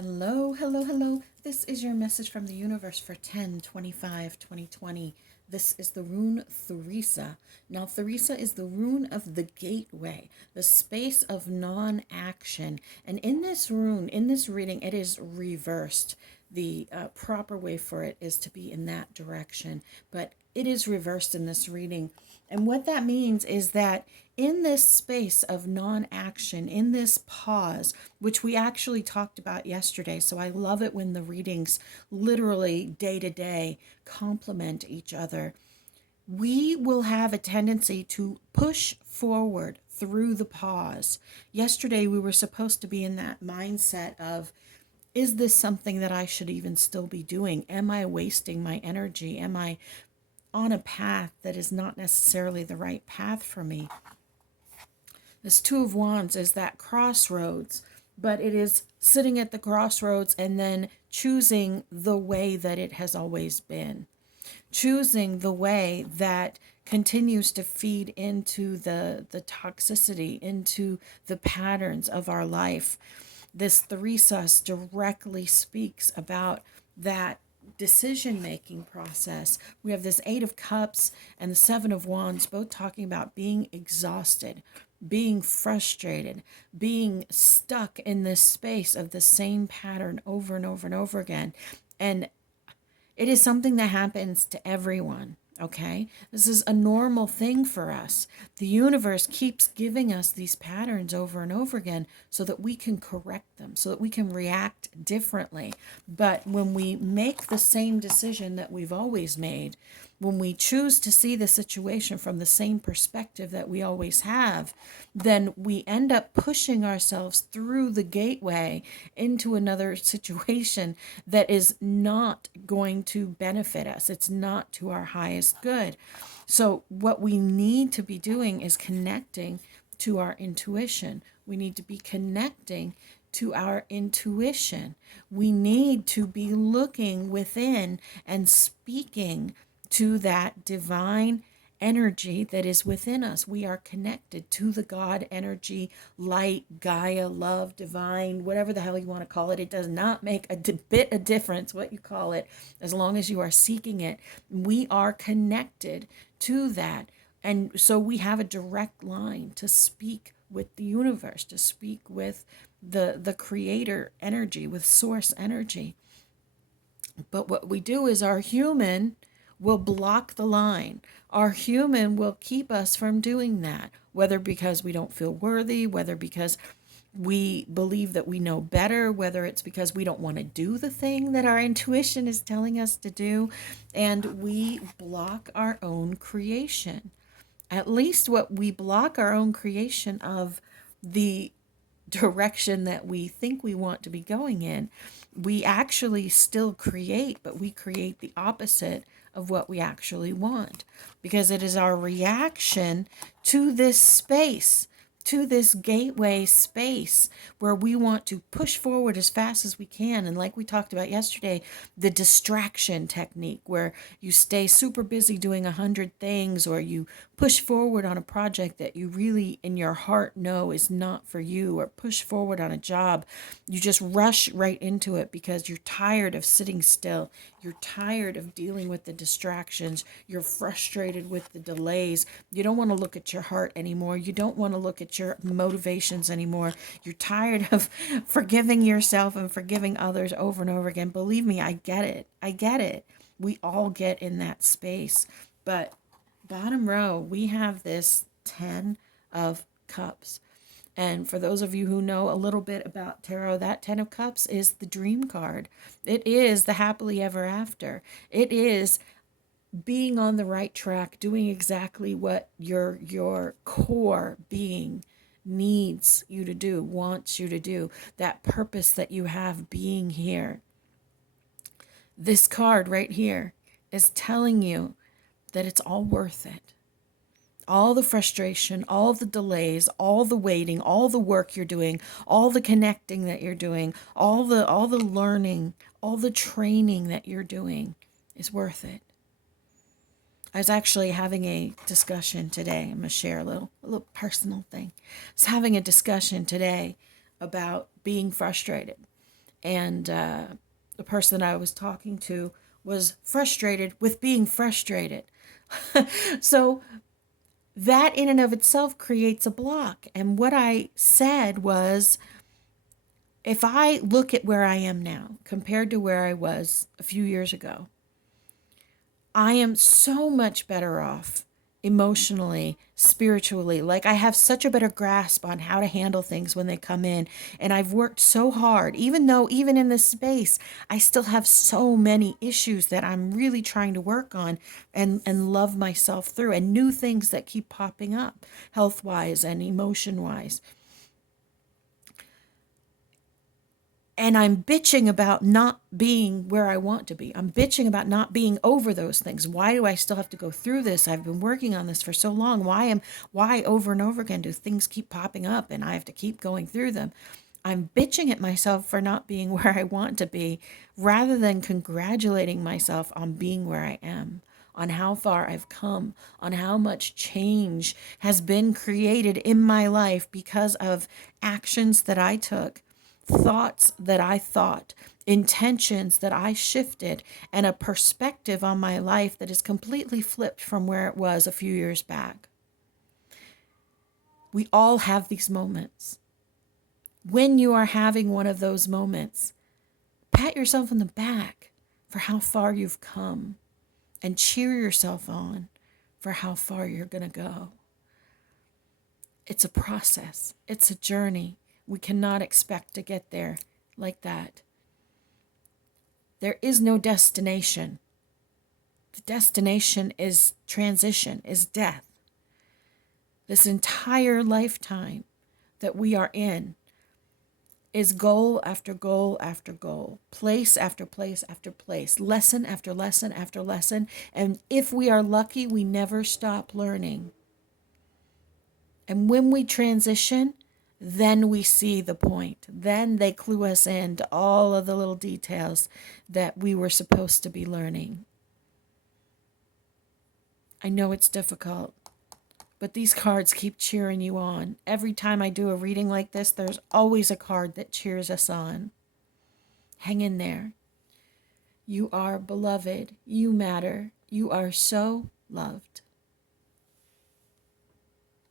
Hello, hello, hello. This is your message from the universe for 10/25/2020. This is the rune Theresa. Now, Theresa is the rune of the gateway, the space of non-action. And in this rune, in this reading, it is reversed. The proper way for it is to be in that direction, but it is reversed in this reading. And what that means is that in this space of non action, in this pause, which we actually talked about yesterday, so I love it when the readings literally day to day complement each other, we will have a tendency to push forward through the pause. Yesterday, we were supposed to be in that mindset of, is this something that I should even still be doing? Am I wasting my energy? Am I on a path that is not necessarily the right path for me? This Two of Wands is that crossroads, but it is sitting at the crossroads and then choosing the way that it has always been, choosing the way that continues to feed into the toxicity, into the patterns of our life. This Theresus directly speaks about that decision making process. We have this Eight of Cups and the Seven of Wands both talking about being exhausted, being frustrated, being stuck in this space of the same pattern over and over and over again. And it is something that happens to everyone. Okay, this is a normal thing for us. The universe keeps giving us these patterns over and over again so that we can correct them, so that we can react differently. But when we make the same decision that we've always made, when we choose to see the situation from the same perspective that we always have, then we end up pushing ourselves through the gateway into another situation that is not going to benefit us. It's not to our highest good. So, what we need to be doing is connecting to our intuition. We need to be connecting to our intuition. We need to be looking within and speaking to that divine energy that is within us. We are connected to the God energy, light, Gaia, love, divine, whatever the hell you want to call it. It does not make a bit of difference what you call it, as long as you are seeking it. We are connected to that. And so we have a direct line to speak with the universe, to speak with the creator energy, with source energy. But what we do is our human will block the line. Our human will keep us from doing that, whether because we don't feel worthy, whether because we believe that we know better, whether it's because we don't want to do the thing that our intuition is telling us to do, and we block our own creation. At least what we block our own creation of the direction that we think we want to be going in, we actually still create, but we create the opposite of what we actually want, because it is our reaction to this space, to this gateway space where we want to push forward as fast as we can. And like we talked about yesterday, the distraction technique, where you stay super busy doing 100 things, or you push forward on a project that you really in your heart know is not for you, or push forward on a job. You just rush right into it because you're tired of sitting still. You're tired of dealing with the distractions. You're frustrated with the delays. You don't want to look at your heart anymore. You don't want to look at your motivations anymore. You're tired of forgiving yourself and forgiving others over and over again. Believe me, I get it. I get it. We all get in that space. But bottom row, we have this 10 of Cups. And for those of you who know a little bit about tarot, that 10 of Cups is the dream card. It is the happily ever after. It is being on the right track, doing exactly what your core being needs you to do, wants you to do, that purpose that you have being here. This card right here is telling you that it's all worth it. All the frustration, all the delays, all the waiting, all the work you're doing, all the connecting that you're doing, all the learning, all the training that you're doing is worth it. I was actually having a discussion today. I'm going to share a little personal thing. I was having a discussion today about being frustrated. And the person I was talking to was frustrated with being frustrated. So that in and of itself creates a block. And what I said was, if I look at where I am now compared to where I was a few years ago, I am so much better off emotionally, spiritually. Like, I have such a better grasp on how to handle things when they come in. And I've worked so hard, even though, even in this space, I still have so many issues that I'm really trying to work on and love myself through, and new things that keep popping up, health wise and emotion wise. And I'm bitching about not being where I want to be. I'm bitching about not being over those things. Why do I still have to go through this? I've been working on this for so long. Why over and over again do things keep popping up and I have to keep going through them? I'm bitching at myself for not being where I want to be, rather than congratulating myself on being where I am, on how far I've come, on how much change has been created in my life because of actions that I took, thoughts that I thought, intentions that I shifted, and a perspective on my life that is completely flipped from where it was a few years back. We all have these moments. When you are having one of those moments, pat yourself on the back for how far you've come and cheer yourself on for how far you're going to go. It's a process. It's a journey. We cannot expect to get there like that. There is no destination. The destination is transition, is death. This entire lifetime that we are in is goal after goal after goal, place after place after place, lesson after lesson after lesson. And if we are lucky, we never stop learning. And when we transition, then we see the point. Then they clue us in to all of the little details that we were supposed to be learning. I know it's difficult, but these cards keep cheering you on. Every time I do a reading like this, there's always a card that cheers us on. Hang in there. You are beloved. You matter. You are so loved.